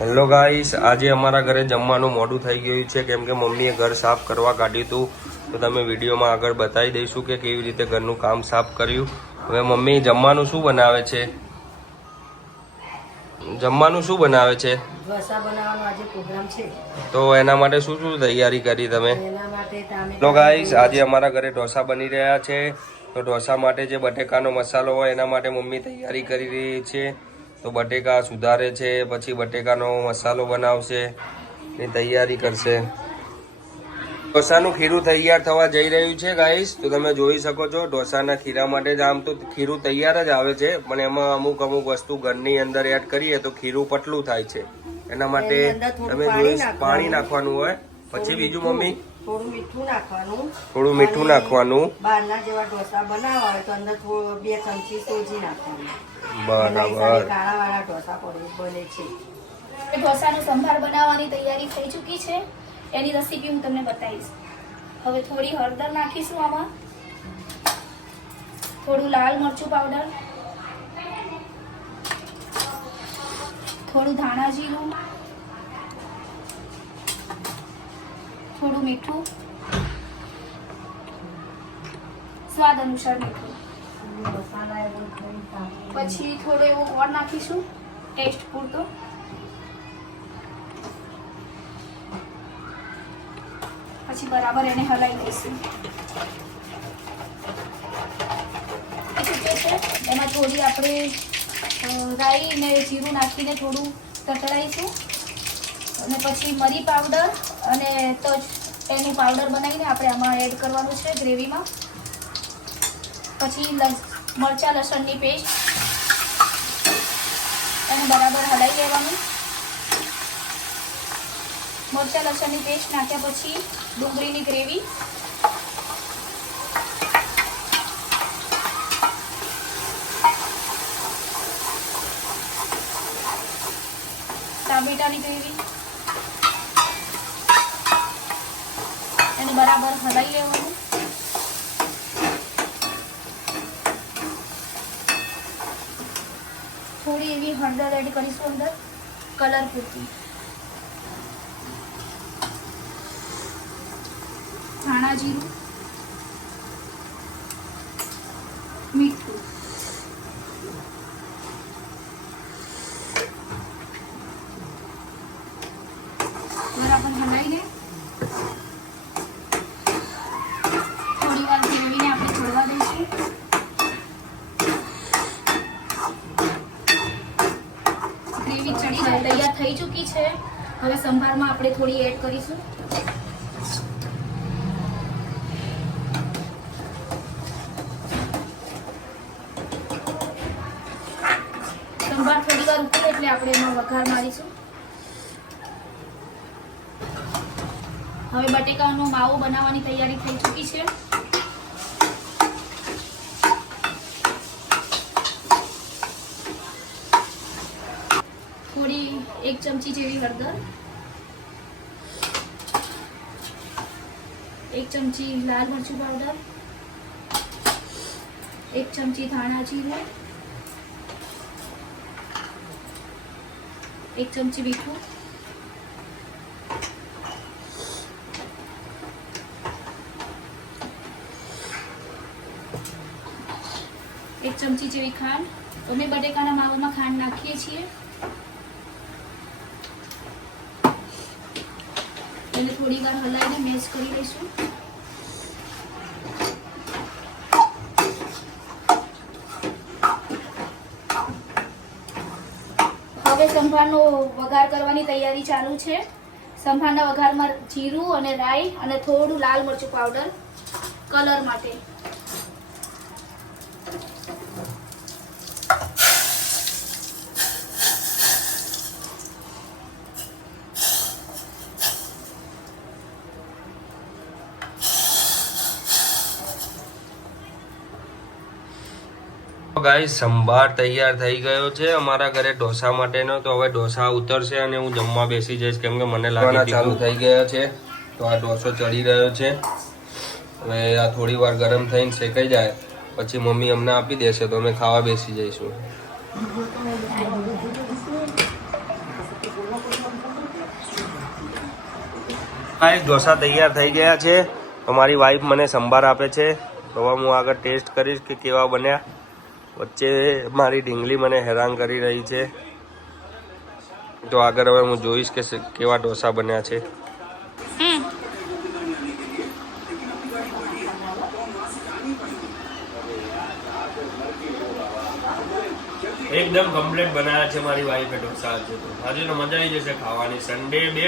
Hello guys, આજે અમારા ઘરે જમવાનું મોડું થઈ ગયું છે કેમ કે મમ્મીએ ઘર સાફ કરવા કાઢ્યું હતું. તો તમે વિડીયોમાં આગળ બતાવી દઈશું કે કેવી રીતે ઘરનું કામ સાફ કર્યું. હવે મમ્મી જમવાનું શું બનાવે છે? ઢોસા બનાવવાનો આજે પ્રોગ્રામ છે. તો એના માટે શું શું તૈયારી કરી તમે? એના માટે હેલો ગાઈસ, આજે અમારા ઘરે ઢોસા બની રહ્યા છે. તો ઢોસા માટે જે બટેકાનો મસાલો હોય એના માટે મમ્મી તૈયારી કરી રહી છે. તો બટેકા સુધારે છે, પછી બટેકાનો મસાલો બનાવશે, એની તૈયારી કરશે. ઢોસાનું ખીરું તૈયાર થવા જઈ રહ્યું છે ગાઈસ. તો તમે જોઈ શકો છો ઢોસાના ખીરા માટે જ આમ તો ખીરું તૈયાર જ આવે છે, પણ એમાં અમુક વસ્તુ ઘરની અંદર એડ કરીએ તો ખીરું પતલું થાય છે. એના માટે તમે જોઈ પાણી નાખવાનું હોય. પછી બીજું મમ્મી થોડું મીઠું નાખવાનું. બહારના જેવા ઢોસા બનાવવા હોય તો અંદર 2 ચમચી સોજી નાખવાનું. બરાબર. કાળાવાળા ઢોસા બને છે. ઢોસાનો સંભાર બનાવવાની તૈયારી થઈ ચૂકી છે. એની રેસીપી હું તમને બતાવીશ. હવે થોડી હળદર નાખીશું આમાં, થોડું લાલ મરચું પાવડર, થોડું ધાણા જીરું, થોડું મીઠું, સ્વાદ અનુસાર મીઠું, પછી થોડો એવો ગોળ નાખીશું ટેસ્ટ પૂરતો. પછી બરાબર એને હલાવી દઈશું. પછી જે છે એમાં થોડી આપણે રાઈ ને જીરું નાખીને થોડું તતડાઈશું, અને પછી મરી પાવડર અને તજ એનું પાવડર બનાવીને આપણે આમાં એડ કરવાનું છે ગ્રેવીમાં. પછી મરચાં લસણની પેસ્ટ એને બરાબર હલાવી લેવાનું. મરચાં લસણની પેસ્ટ નાખ્યા પછી ડુંગળીની ગ્રેવી, ટામેટાની ગ્રેવી, એને બરાબર હલાવી લેવાનું. થોડી એવી હળદર એડ કરીશું અંદર કલર પૂરતી. ધાણા જીરું, મીઠું, બરાબર હલાવીને થોડી વાર ગ્રેવીને આપણે છોડવા દઈશું. ગ્રેવી તૈયાર થઈ ચૂકી છે. હવે સંભારમાં આપણે થોડી એડ કરીશું. સંભાર થોડી વાર ઉકળે એટલે આપણે એમાં વઘાર મારીશું. હવે બટેકાનો માવો બનાવવાની તૈયારી થઈ ચૂકી છે. થોડી 1 ચમચી જેવી હળદર, 1 ચમચી લાલ મરચું પાવડર, 1 ચમચી ધાણા જીરું, 1 ચમચી મીઠું, એક ચમચી જેવી ખાંડ. અમે બટેકાના માવામાં ખાંડ નાખીએ છીએ. એને થોડી વાર હલાવીને મેશ કરી લઈશું. હવે સંભારનો વઘાર કરવાની તૈયારી ચાલુ છે. સંભારના વઘારમાં જીરું અને રાઈ અને થોડું લાલ મરચું પાવડર કલર માટે. ગાઈસ, સંભાર તૈયાર થઈ ગયો છે અમારા ઘરે ઢોસા માટેનો. તો હવે ઢોસા ઉતરશે અને હું જમવા બેસી જઈશ કેમ કે મને લાગે ચાલુ થઈ ગયા છે. તો આ ઢોસો ચડી રહ્યો છે. હવે આ થોડી વાર ગરમ થઈને શેકાઈ જાય પછી મમ્મી અમને આપી દેશે તો અમે ખાવા બેસી જઈશું. ઢોસા તૈયાર થઈ ગયા છે. તો મારી વાઈફ મને સંભાર આપે છે. તો હવે હું આગળ ટેસ્ટ કરીશ કે કેવા બન્યા. વચ્ચે મારી ઢીંગલી મને હેરાન કરી રહી છે. તો આગળ હવે હું જોઈશ કે કેવા ઢોસા બન્યા છે. એકદમ કમ્પ્લીટ બનાવ્યા છે મારી વાઈફે ઢોસા. આજે તો મજા આવી જશે ખાવાની. Sunday best.